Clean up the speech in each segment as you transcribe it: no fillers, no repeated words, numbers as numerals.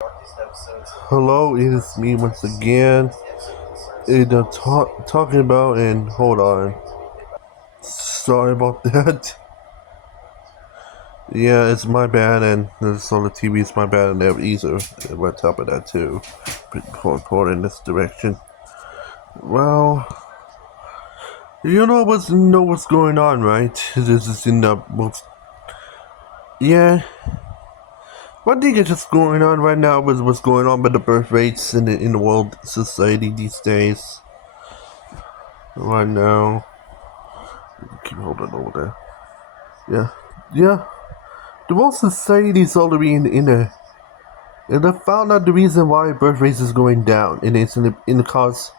Hello, it is me once again. Talking about and hold on. Sorry about that. Yeah, it's my bad, and this on the TV is my bad, and they're either. And on top of that too, before in this direction. Well, what's going on, right? This is in the most. Yeah, what think is just going on right now with what's going on with the birth rates in the world society these days. Right now, keep holding over there. Yeah, yeah. The world society is already and I found out the reason why birth rate is going down, and it's in the cause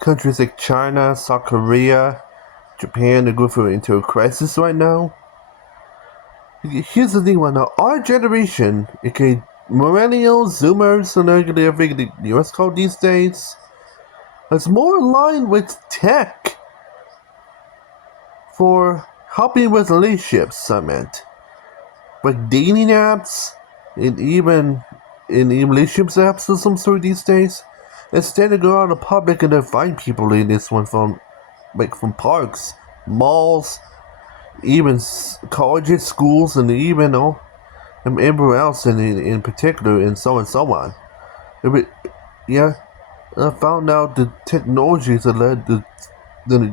countries like China, South Korea, Japan are going through into a crisis right now. Here's the thing right now, our generation, okay, millennials, zoomers, and everything the US called these days, is more aligned with tech for helping with relationships, I meant. Like dating apps, and even in relationships apps of some sort these days. Instead of go out in public and then find people in this one from parks, malls, even colleges, schools, and even and everywhere else in particular, and so on. Yeah, I found out the technologies that led the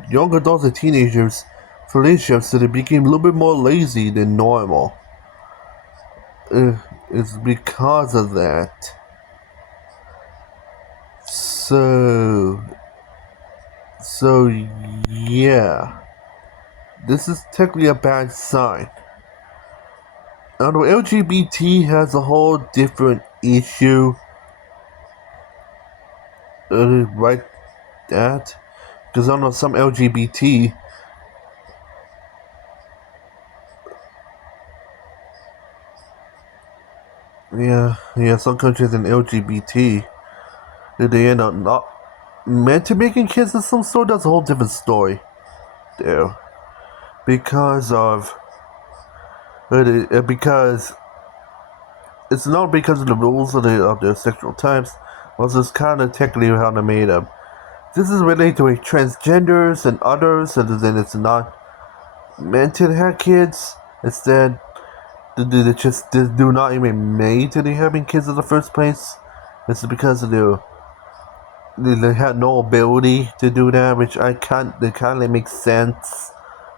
young adults and teenagers for relationships that they became a little bit more lazy than normal. It's because of that. So, so yeah, this is technically a bad sign. Now, LGBT has a whole different issue, right? That because I know some LGBT, yeah, some countries in LGBT, they end up not meant to making kids of some sort. That's a whole different story, there, because of because it's not because of the rules of their sexual types. Also, it's kind of technically how they made them. This is related to transgenders and others, and then it's not meant to have kids. Instead, they just they do not even made to be having kids in the first place. It's because of they had no ability to do that, which I can't. It kind of makes sense.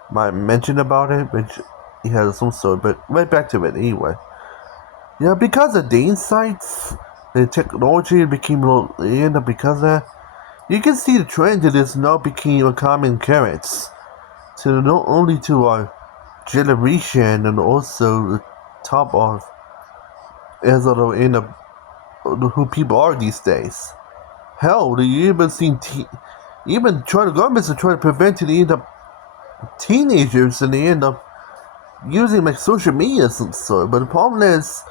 My mention about it, which he has some sort, but right back to it anyway. Yeah, because of dating sites, the technology became a little, because of that, you can see the trend that is now became a common occurrence to not only to our generation and also the top of as of in the who people are these days. Hell, do you even seen even try to governments to try to prevent it, they end up teenagers and they end up using like social media of some sort. But the problem is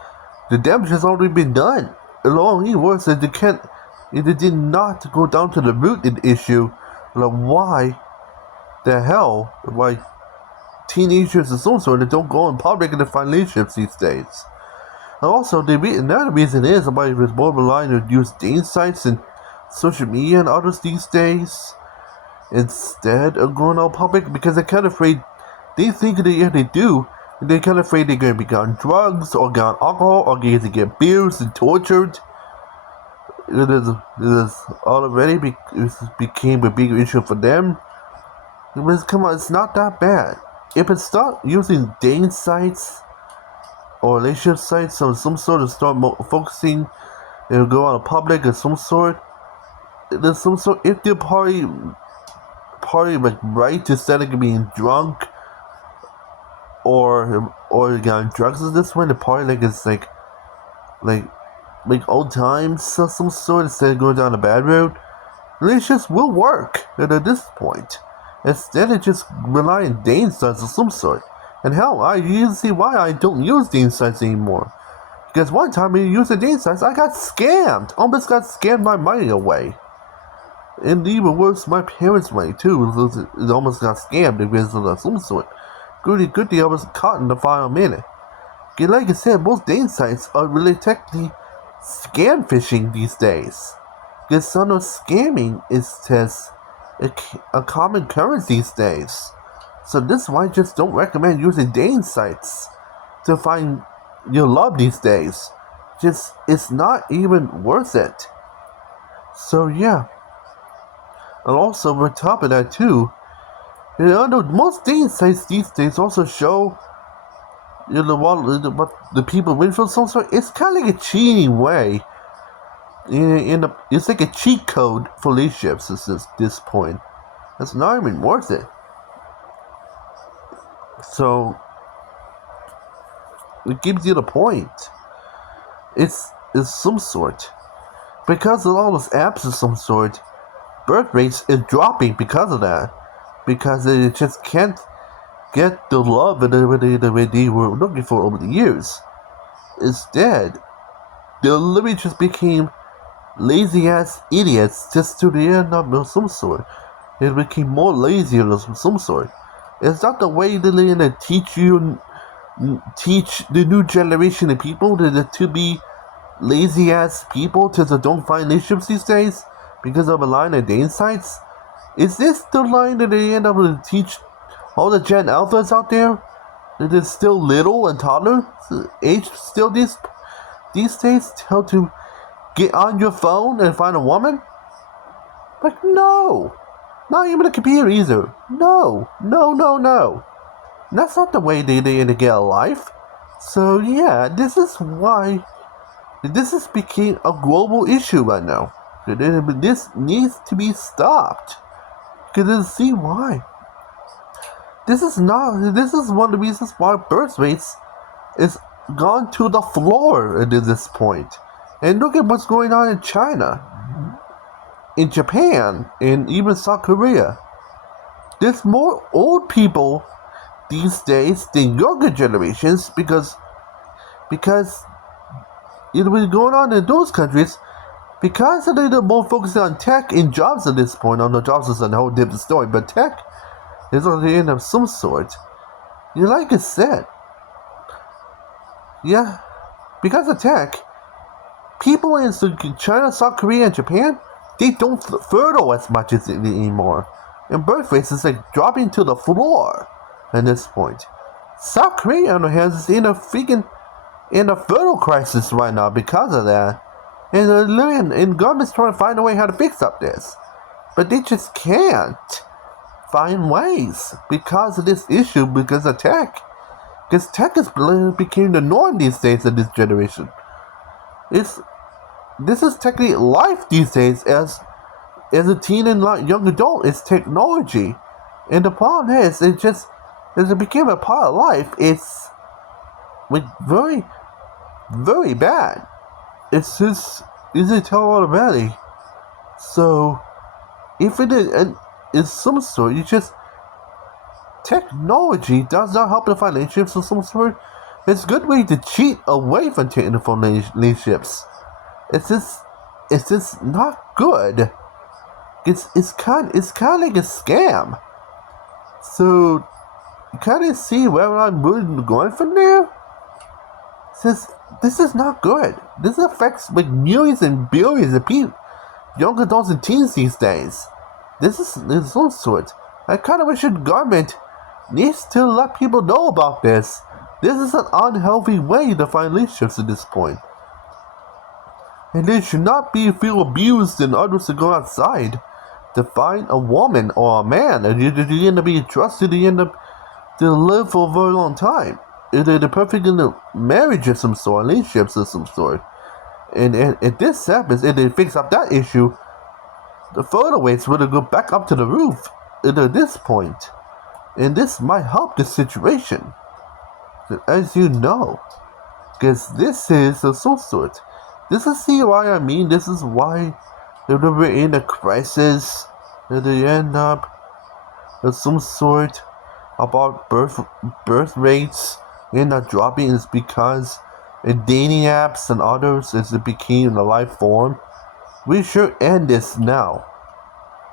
the damage has already been done. It only worse that they can't. They did not go down to the root of the issue, like why the hell, why teenagers and so sort that don't go in public and find relationships these days. And also, another reason is why it was more reliant on use dating sites and social media and others these days instead of going out public because they're kind of afraid. They think that if they do, they're kind of afraid they're going to be on drugs or get on alcohol or going to get abused and tortured. It is already became a bigger issue for them. Come on, it's not that bad. If it start using dating sites or relationship sites of some sort of start focusing and go on a public of some sort, there's some sort if the party like right instead of being drunk or getting drugs is this one the party like it's like old times of some sort instead of going down a bad road, relationships will work at this point. Instead of just relying on dating sites of some sort. And hell, I usually see why I don't use dating sites anymore. Because one time I used the dating sites, I got scammed. Almost got scammed my money away. And even worse, my parents' money too. It almost got scammed because of some sort. Good thing I was caught in the final minute. Like I said, most dating sites are really technically scam phishing these days. Because some of scamming is just a common occurrence these days. So this is why I just don't recommend using dating sites to find your love these days. Just, it's not even worth it. So yeah. And also, on top of that too, most dating sites these days also show what the people win for some sort. It's kind of like a cheating way. It's like a cheat code for relationships at this point. It's not even worth it. So it gives you the point. It's some sort. Because of all those apps of some sort, birth rates is dropping because of that. Because they just can't get the love that they were looking for over the years. Instead, they literally just became lazy ass idiots just to the end of some sort. It became more lazy of some sort. It's not the way that they teach the new generation of people to be lazy ass people to don't find relationships these days because of a line of dating sites. Is this the line that they end up to teach all the Gen Alphas out there that is still little and toddler age still these days how to get on your phone and find a woman? Like, no. Not even a computer either. No. That's not the way they get a life. So yeah, this is why this has became a global issue right now. This needs to be stopped. Because see why. This is one of the reasons why birth rates is gone to the floor at this point. And look at what's going on in China, in Japan, and even South Korea. There's more old people these days than younger generations because it was going on in those countries because they're more focused on tech and jobs at this point. On the jobs is a whole different story, but tech is on the end of some sort. Like I said, yeah, because of tech, people in China, South Korea, and Japan, they don't fertile as much as anymore. And birth rates is like dropping to the floor at this point. South Korea, on the other hand, is in a fertile crisis right now because of that. And government's trying to find a way how to fix up this. But they just can't find ways because of this issue, because of tech. Because tech has became the norm these days in this generation. This is technically life these days as a teen and young adult. It's technology. And the problem is, as it became a part of life, it's like very, very bad. It's just easy to tell already. So, if it is some sort, technology does not help the find relationships of some sort. It's a good way to cheat away from technical relationships. It's just not good. It's kind of like a scam. So, you kind of see where I'm really going from there. This is not good. This affects like millions and billions of people, young adults and teens these days. This is some sort. I kind of wish the government needs to let people know about this. This is an unhealthy way to find relationships at this point. And they should not feel abused and others to go outside to find a woman or a man. And you're going to be trusted to live for a very long time. They're perfect in a marriage of some sort, relationships of some sort. And if this happens, and they fix up that issue, the photo rates will go back up to the roof at this point. And this might help the situation. As you know. Because this is of some sort. This is why I mean. This is why we're in a crisis. That they end up of some sort about birth rates and not dropping is because dating apps and others as it became a life form. We should end this now.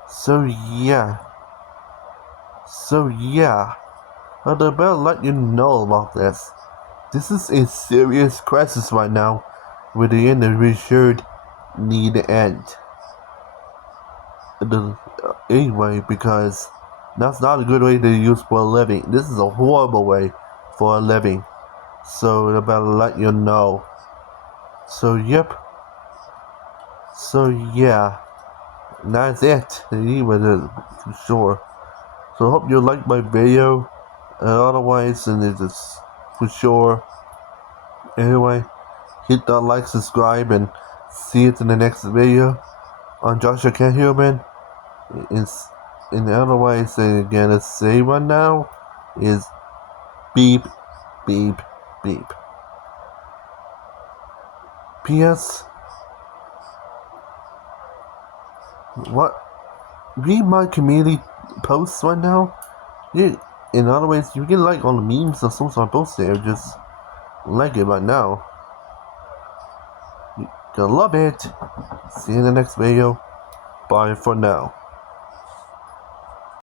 So yeah. I'd better let you know about this. This is a serious crisis right now. with the end we should need to end. Anyway, because that's not a good way to use for a living. This is a horrible way for a living. So I better let you know. So yep. So yeah. That's it. Anyway, for sure. So I hope you liked my video. Otherwise, and it's just for sure. Anyway, hit that like, subscribe, and see you in the next video on Joshua Can't Human. It's in the other way, say again, let's say right now is beep, beep, beep. P.S. What? Read my community posts right now. Yeah, in other ways, you can like all the memes or some sort of posts there. Just like it right now. You're gonna love it. See you in the next video. Bye for now.